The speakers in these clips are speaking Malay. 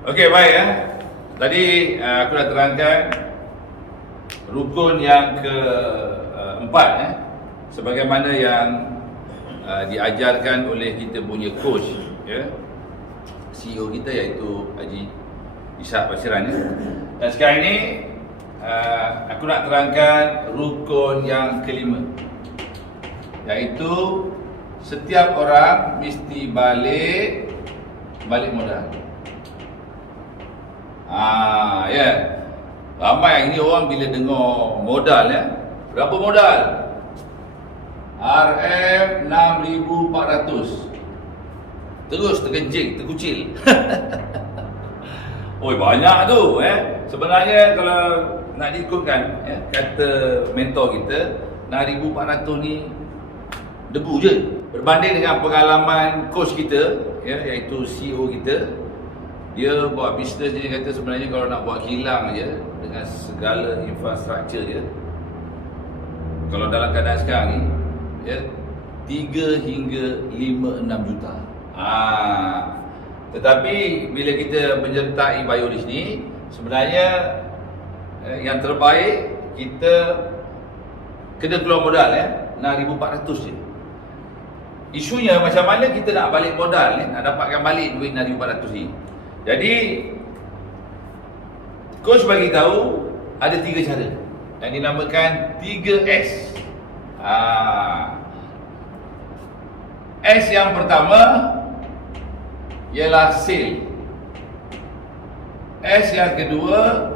Okey, baik ya. Tadi aku dah terangkan rukun yang keempat sebagaimana yang diajarkan oleh kita punya coach ya, CEO kita iaitu Haji Ishak Basiran ya. Dan sekarang ini aku nak terangkan rukun yang kelima, iaitu setiap orang mesti balik modal. Ya. Ramai ini orang bila dengar modal ya. Berapa modal? RM 6,400. Terus terkencing, terkucil. Oi, banyak tu Sebenarnya kalau nak diikutkan kata mentor kita, 6,400 ni debu je. Berbanding dengan pengalaman coach kita iaitu CEO kita, dia buat bisnes dia kata sebenarnya kalau nak buat kilang je dengan segala infrastruktur dia, kalau dalam keadaan sekarang ni 3 hingga 5-6 juta. Tetapi bila kita menyertai Bioris ni, sebenarnya yang terbaik kita kena keluar modal 6,400 je. Isunya macam mana kita nak balik modal nak dapatkan balik duit 6,400 ni. Jadi coach bagi tahu ada 3 cara yang dinamakan 3S. S yang pertama ialah sale. S yang kedua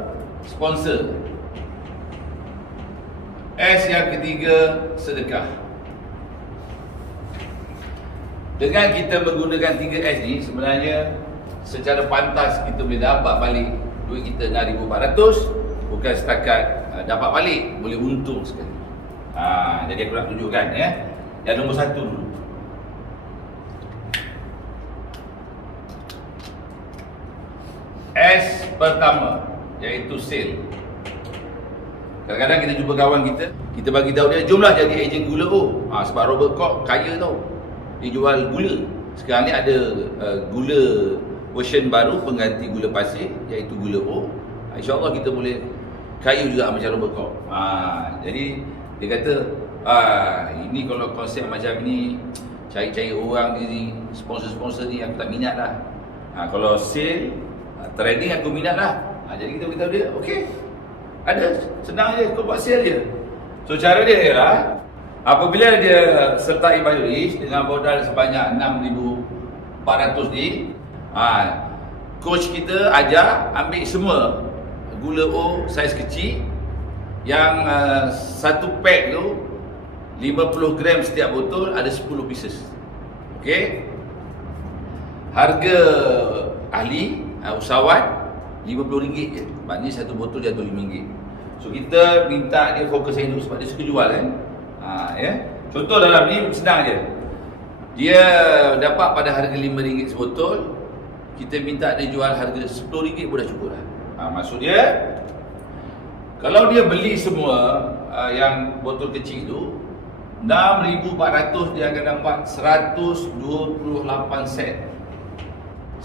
sponsor. S yang ketiga sedekah. Dengan kita menggunakan 3S ni, sebenarnya secara pantas kita boleh dapat balik duit kita 6,400, bukan setakat dapat balik, boleh untung sekali. Jadi aku nak tunjukkan yang nombor 1 dulu. S pertama iaitu sale. Kadang-kadang kita jumpa kawan kita bagi tahu dia jomlah jadi ejen gula. Sebab Robert Koch kaya tau, dia jual gula. Sekarang ni ada gula version baru pengganti gula pasir iaitu gula O. InsyaAllah kita boleh kaya juga macam Robert Koch. Jadi dia kata ini kalau konsep macam ni, cari-cari orang ni, sponsor-sponsor ni aku tak minat lah. Kalau sale, trading aku minat lah. Jadi kita beritahu dia, okey, ada, senang je, kau buat sale je. So cara dia ialah apabila dia sertai Bioris dengan modal sebanyak 6,400 ni, coach kita ajar ambil semua gula O saiz kecil yang satu pack tu 50 gram setiap botol, ada 10 pieces. Okey. Harga ahli usahawan RM50 je. Maknanya satu botol jatuh RM5. So kita minta dia fokus yang itu sebab dia suka jual Contoh dalam ni senang je. Dia dapat pada harga RM5 sebotol, kita minta dia jual harga RM10 pun dah cukup dah. Maksud dia, kalau dia beli semua yang botol kecil tu 6,400, dia akan dapat 128 set.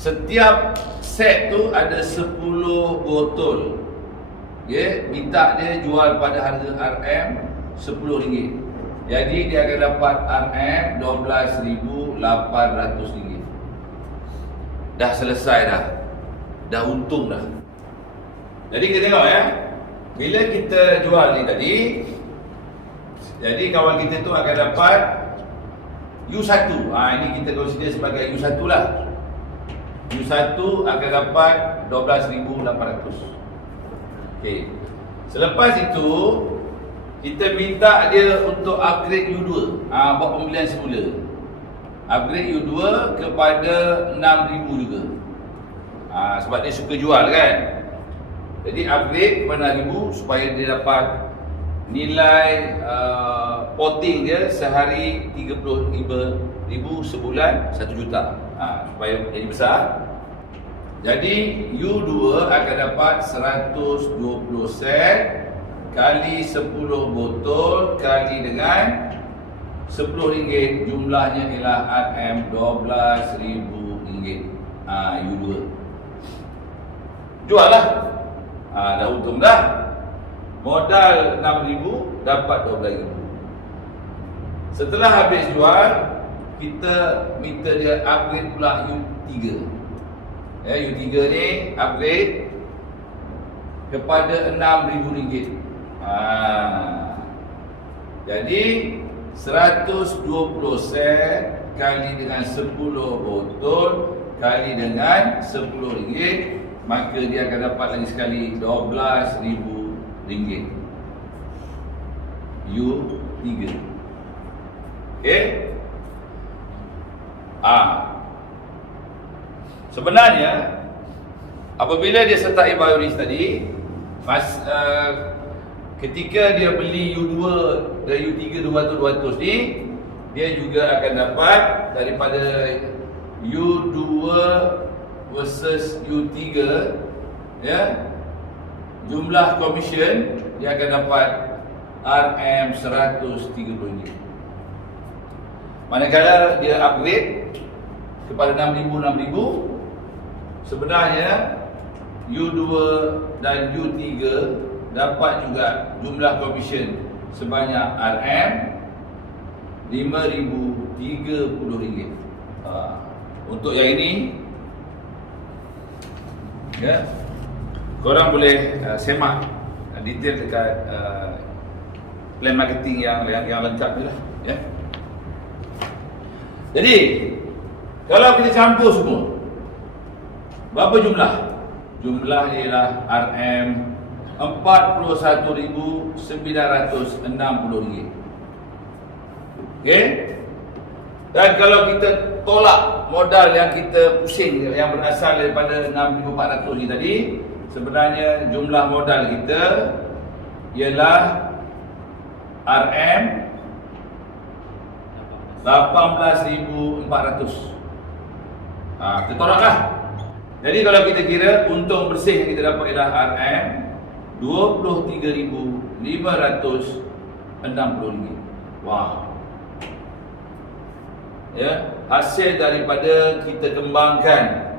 Setiap set tu ada 10 botol. Minta dia jual pada harga RM10. Jadi dia akan dapat RM12,800. Dah selesai dah. Dah untung dah. Jadi kita tengok bila kita jual ni tadi, jadi kawan kita tu akan dapat U1. Ini kita consider sebagai U1 lah. U1 akan dapat 12,800. Okey. Selepas itu kita minta dia untuk upgrade U2. Buat pembelian semula. Upgrade U2 kepada 6,000 juga. Sebab dia suka jual kan. Jadi upgrade kepada 6,000 supaya dia dapat nilai potting dia sehari 35,000, sebulan 1 juta. Supaya jadi besar. Jadi U2 akan dapat 120 set kali 10 botol kali dengan RM10, jumlahnya ialah RM12,000. U2. jual lah. Dah untung dah. Modal 6,000, dapat 12,000. Setelah habis jual, kita minta dia upgrade pula U3. U3 ni upgrade kepada RM6,000. Jadi 120 sen kali dengan 10 botol kali dengan RM10, maka dia akan dapat lagi sekali RM12,000. U3. Okey? Sebenarnya apabila dia sertai bioris tadi, ketika dia beli U2 dan U3 200 ni, dia juga akan dapat daripada U2 versus U3, ya, jumlah komisen dia akan dapat RM130. Manakala dia upgrade kepada 6,000, sebenarnya U2 dan U3 dapat juga jumlah komisen sebanyak RM5,030. Untuk yang ini, ya, korang boleh semak detail dekat plan marketing yang lengkap ni lah, ya. Jadi kalau kita campur semua, berapa jumlah? Jumlah ialah RM41,960. Okey? Dan kalau kita tolak modal yang kita pusing, yang berasal daripada 6,400 ni tadi, sebenarnya jumlah modal kita ialah RM18,400. Kita tolaklah. Jadi kalau kita kira untung bersih yang kita dapat ialah RM23,560. Wah. Ya, hasil daripada kita kembangkan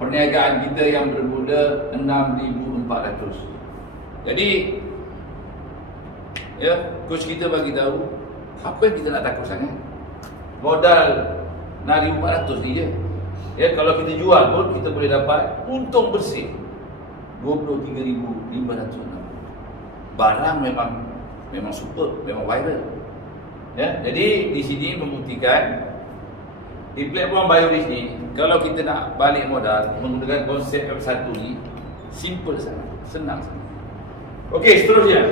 perniagaan kita yang bermula 6,400. Jadi, ya, coach kita bagi tahu, apa yang kita nak takut sangat? Modal 6,400 ni je. Ya, kalau kita jual pun kita boleh dapat untung bersih 23,560. Barang memang super, memang viral. Ya, jadi di sini membuktikan di platform bioris ni, kalau kita nak balik modal menggunakan konsep F1 ni, simple sangat, senang sangat. Okey, seterusnya,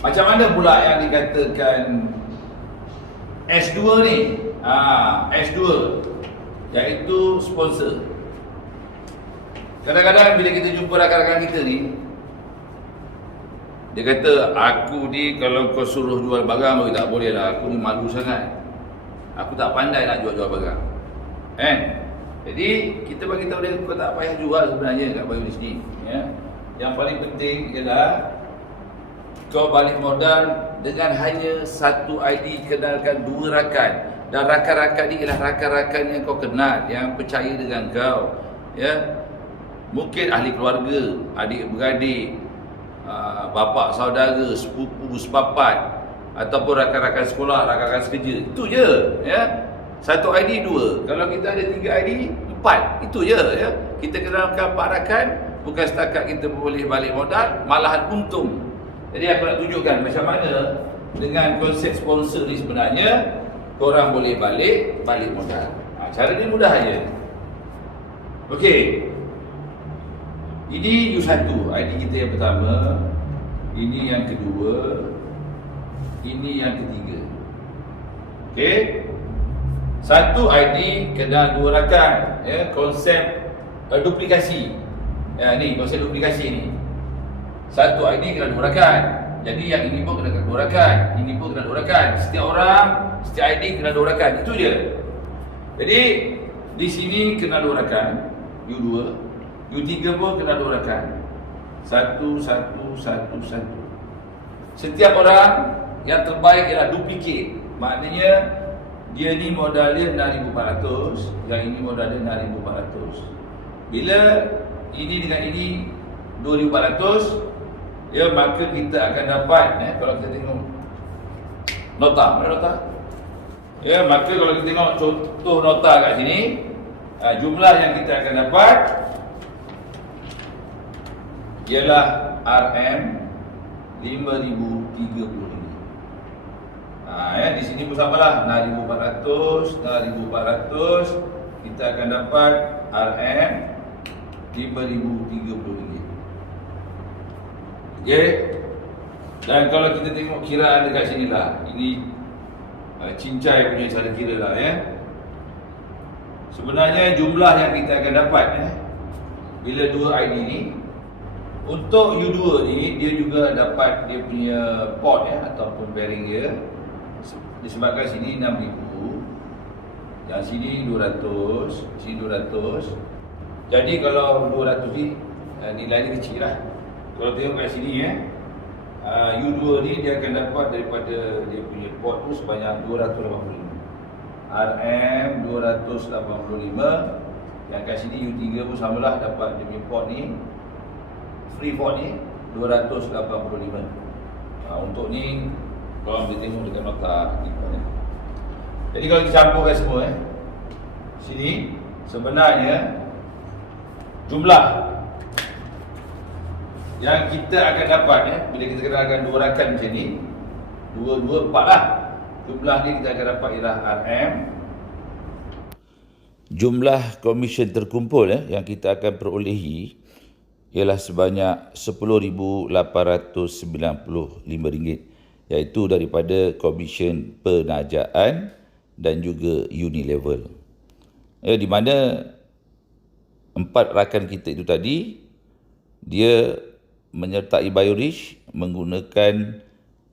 macam mana pula yang dikatakan S2 ni? S2 iaitu sponsor. Kadang-kadang bila kita jumpa rakan-rakan kita ni, dia kata, aku ni kalau kau suruh jual barang, aku tak boleh lah, aku ni malu sangat, aku tak pandai nak jual-jual barang. Jadi kita bagi tahu dia, kau tak payah jual sebenarnya kat bioris ni, ya. Yang paling penting ialah kau balik modal dengan hanya satu ID, kenalkan 2 rakan. Dan rakan-rakan ni ialah rakan-rakan yang kau kenal, yang percaya dengan kau, ya. Mungkin ahli keluarga, adik-beradik, bapa saudara, sepupu, sepapat, ataupun rakan-rakan sekolah, rakan-rakan sekerja. Itu je, ya. Satu ID 2. Kalau kita ada 3 ID, 4. Itu je, ya. Kita kenalkan 4 rakan, bukan setakat kita boleh balik modal, malahan untung. Jadi aku nak tunjukkan macam mana dengan konsep sponsor ni sebenarnya korang boleh balik modal. Cara ni mudah aja. Okey. Ini U1, ID kita yang pertama. Ini yang kedua. Ini yang ketiga. Okey. Satu ID kena 2 rakan, ya, konsep duplikasi. Ya, ni konsep duplikasi ni. Satu ID kena 2 rakan. Jadi yang ini pun kena 2 rakan, ini pun kena 2 rakan. Setiap orang, setiap ID kena 2 rakan. Itu je. Jadi di sini kena 2 rakan, U2, U3 pun kena 2 rakan. 1, 1, 1, 1. Setiap orang yang terbaik ialah duplicate. Maknanya Dia ni modal dia 6,400, yang ini modal dia 6,400. Bila ini dengan ini 2,400, ya, maka kita akan dapat, kalau kita tengok nota, mana nota? Ya, maka kalau kita tengok contoh nota kat sini, jumlah yang kita akan dapat ialah RM 5,030. Di sini pun samalah, 6,400, 6,400, kita akan dapat RM 5,030. Okay. Dan kalau kita tengok kiraan dekat sini lah, ini cincai punya cara kira lah, sebenarnya jumlah yang kita akan dapat bila dua ID ni, untuk U2 ni dia juga dapat dia punya port ataupun bearing dia. Disebabkan sini 6,000, yang sini 200, sini 200. Jadi kalau 200 ni nilai dia kecil lah. Kalau tengok kat sini U2 ni dia akan dapat daripada dia punya port tu sebanyak 285. RM 285. Yang kat sini U3 pun samalah, dapat dia punya port ni, free port ni 285. Untuk ni kalau kita tengok dekat nota ni. Jadi kalau kita campurkan semua sini sebenarnya jumlah yang kita akan dapat bila kita kenalkan dua rakan macam ni, 2, 2, 4 lah. Jumlah ni kita akan dapat ialah RM. Jumlah komisen terkumpul yang kita akan perolehi ialah sebanyak RM10,895, iaitu daripada komisen penajaan dan juga Unilevel. Di mana 4 rakan kita itu tadi, dia menyertai Biorich menggunakan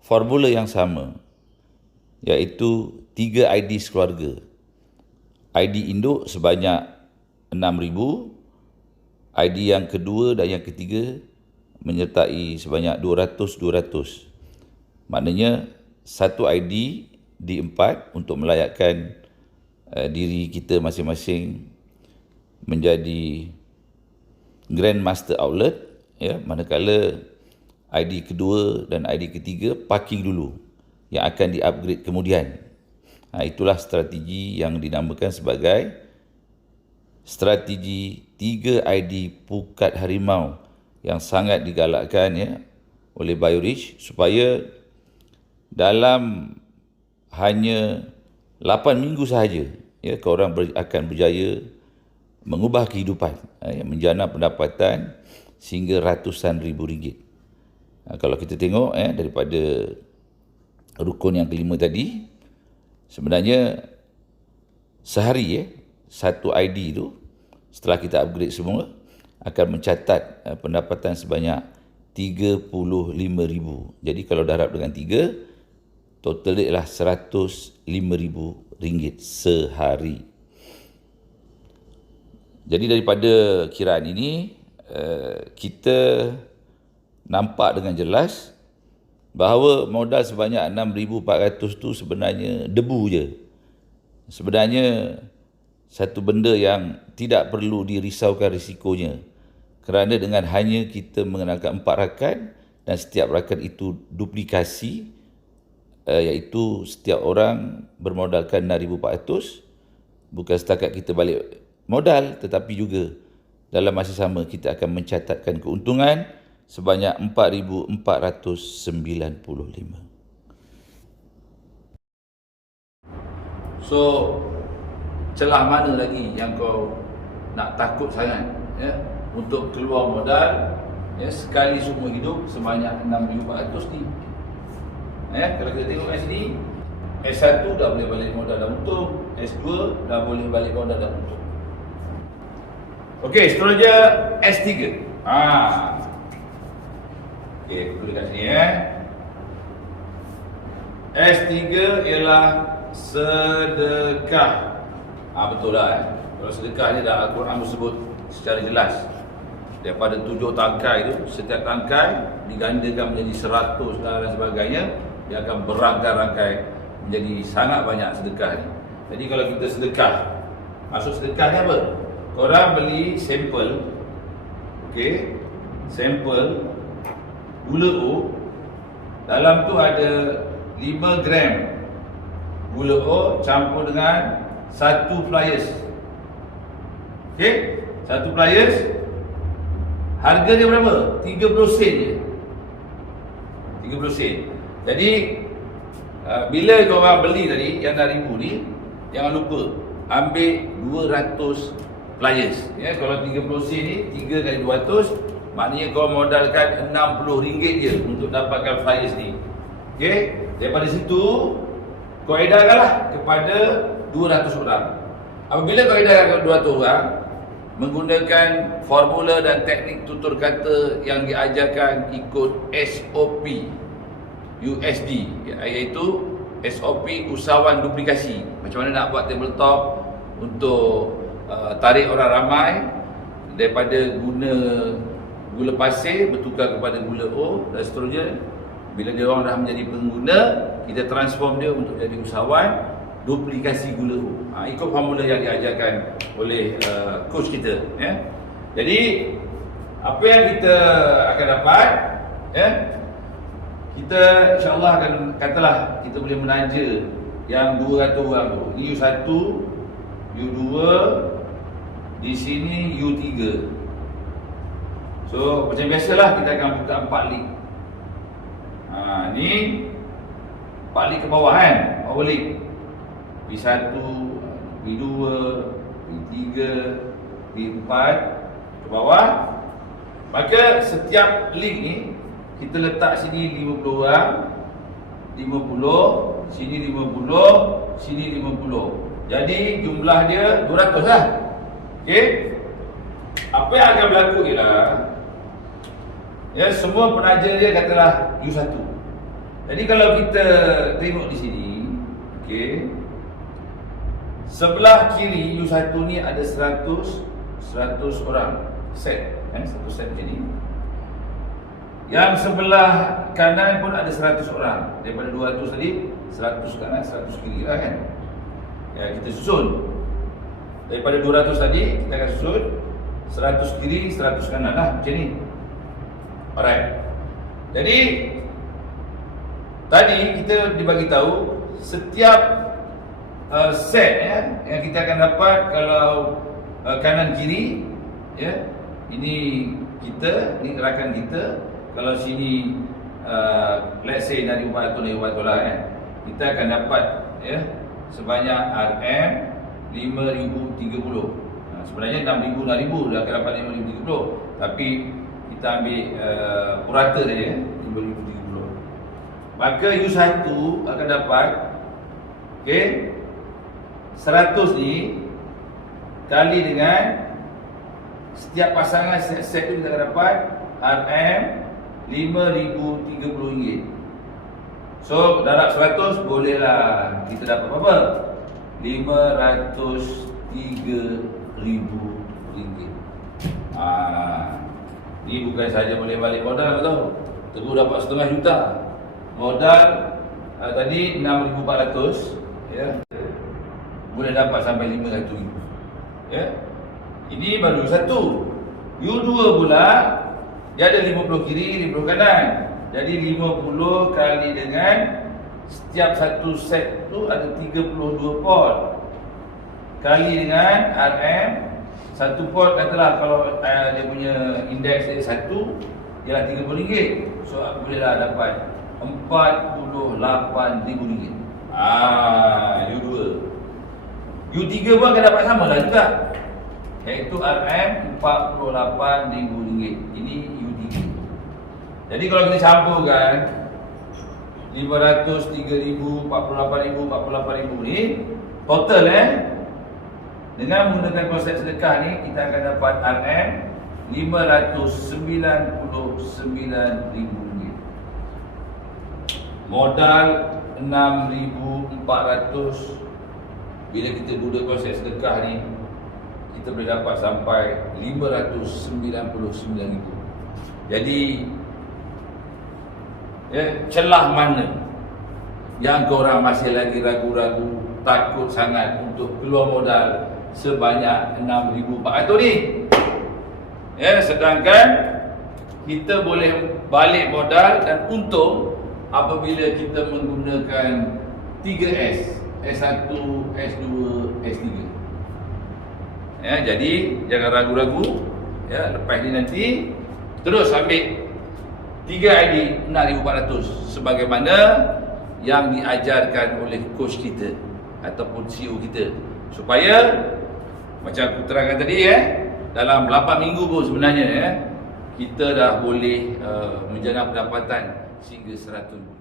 formula yang sama, iaitu 3 ID sekeluarga. ID induk sebanyak 6,000, ID yang kedua dan yang ketiga menyertai sebanyak 200-200. Maknanya satu ID di 4 untuk melayakkan diri kita masing-masing menjadi Grand Master Outlet, manakala ID kedua dan ID ketiga parking dulu yang akan di-upgrade kemudian. Itulah strategi yang dinamakan sebagai strategi 3 ID Pukat Harimau yang sangat digalakkan oleh Biorich, supaya dalam hanya 8 minggu sahaja korang akan berjaya mengubah kehidupan, menjana pendapatan sehingga ratusan ribu ringgit. Kalau kita tengok daripada rukun yang kelima tadi, sebenarnya sehari satu ID tu setelah kita upgrade semua akan mencatat pendapatan sebanyak RM35,000. Jadi kalau darab dengan 3, total dia ialah RM105,000 sehari. Jadi daripada kiraan ini, kita nampak dengan jelas bahawa modal sebanyak 6,400 tu sebenarnya debu je. Sebenarnya satu benda yang tidak perlu dirisaukan risikonya, kerana dengan hanya kita mengenalkan 4 rakan dan setiap rakan itu duplikasi, iaitu setiap orang bermodalkan 6,400, bukan setakat kita balik modal, tetapi juga dalam masa sama kita akan mencatatkan keuntungan sebanyak 4,495. So, celah mana lagi yang kau nak takut sangat untuk keluar modal sekali seumur hidup sebanyak 6,400 ni? Kalau kita tengok kat sini, S1 dah boleh balik modal dah untung, S2 dah boleh balik modal dah untung. Okey, seterusnya S3. Okey, tulis kat sini S3 ialah sedekah. Betul lah Kalau sedekah ni dah Al-Quran sebut secara jelas. Daripada 7 tangkai tu, setiap tangkai digandakan menjadi 100 dan sebagainya, dia akan berangkai-rangkai menjadi sangat banyak sedekah ni. Jadi kalau kita sedekah, maksud sedekah ni apa? Korang beli sampel, okey, sampel gula O, dalam tu ada 5 gram gula O campur dengan 1 pliers. Okey, 1 pliers harga dia berapa? 30 sen je. 30 sen. Jadi bila korang beli tadi yang 6,000 ni, jangan lupa ambil 200 pliers. Ya, kalau 30 sen ni 3 kali 200, maknanya kau modalkan RM60 je untuk dapatkan pliers ni. Okey, daripada situ kau edarkanlah kepada 200 orang. Apabila kau edarkan kepada 200 orang menggunakan formula dan teknik tutur kata yang diajarkan ikut SOP USD, iaitu SOP usahawan duplikasi. Macam mana nak buat tabletop untuk tarik orang ramai daripada guna gula pasir bertukar kepada gula O dan seterusnya. Bila dia orang dah menjadi pengguna, kita transform dia untuk jadi usahawan duplikasi gula O. Ikut formula yang diajarkan oleh coach kita, ya. Jadi apa yang kita akan dapat, ya, kita insya-Allah akan, katalah kita boleh menanja yang 200 orang tu. Ini U1, U2, di sini U3. So macam biasalah kita akan buka 4 link. Ni 4 link ke bawah kan, power link. B1, B2, B3, B4 ke bawah. Maka setiap link ni kita letak sini 50 orang, 50, sini 50, sini 50. Jadi jumlah dia 200 lah. Okey. Apa yang akan berlaku ialah, ya, semua penaja dia katalah U1. Jadi kalau kita tengok di sini, okey, sebelah kiri U1 ni ada 100 orang set, kan, 100 set macam ni. Yang sebelah kanan pun ada 100 orang. Daripada 200 tadi, 100 kanan, 100 kiri lah, kan. Ya, kita susun. Daripada 200 tadi, kita akan susun 100 kiri, 100 kanan lah, macam ni. Alright. Jadi tadi kita dibagi tahu setiap set, ya, yang kita akan dapat kalau kanan kiri, ya. Ini kita, ini rakan kita. Kalau sini let's say dari 400 lah, kan. Kita akan dapat, ya, sebanyak RM 5,030. Sebenarnya 6,000 dah akan dapat 5,030. Tapi kita ambil purata saja, 5,030. Maka U1 akan dapat, okey, 100 ni kali dengan setiap pasangan set tu kita akan dapat RM 5,030. So darab 100 bolehlah kita dapat berapa? RM503,000. Ni bukan saja boleh balik modal tau. Terus dapat setengah juta. Modal tadi 6,400, ya. Boleh dapat sampai 500,000. Ya. Ini baru satu. U2 pula dia ada 50 kiri, 50 kanan. Jadi 50 kali dengan setiap satu set tu ada 32 pot. Kali dengan RM, satu pot katalah kalau dia punya indeks dia 1, ialah RM30. So bolehlah dapat RM48,000. U2. U3 pun akan dapat sama lah juga, iaitu RM48,000. Ini U3. Jadi kalau kita campurkan 500, 3,000, 48,000, 48,000 ni total, dengan menggunakan konsep sedekah ni kita akan dapat RM599,000. Modal 6,400. Bila kita guna konsep sedekah ni, kita boleh dapat sampai 599,000. Jadi, ya, celah mana yang korang masih lagi ragu-ragu takut sangat untuk keluar modal sebanyak 6,400 ni. Ya, sedangkan kita boleh balik modal dan untung apabila kita menggunakan 3S, S1, S2, S3. Ya, jadi jangan ragu-ragu. Ya, lepas ni nanti terus ambil 3 ID 6,400 sebagaimana yang diajarkan oleh coach kita ataupun CEO kita, supaya macam aku terangkan tadi dalam 8 minggu pun sebenarnya kita dah boleh menjana pendapatan sehingga 100,000.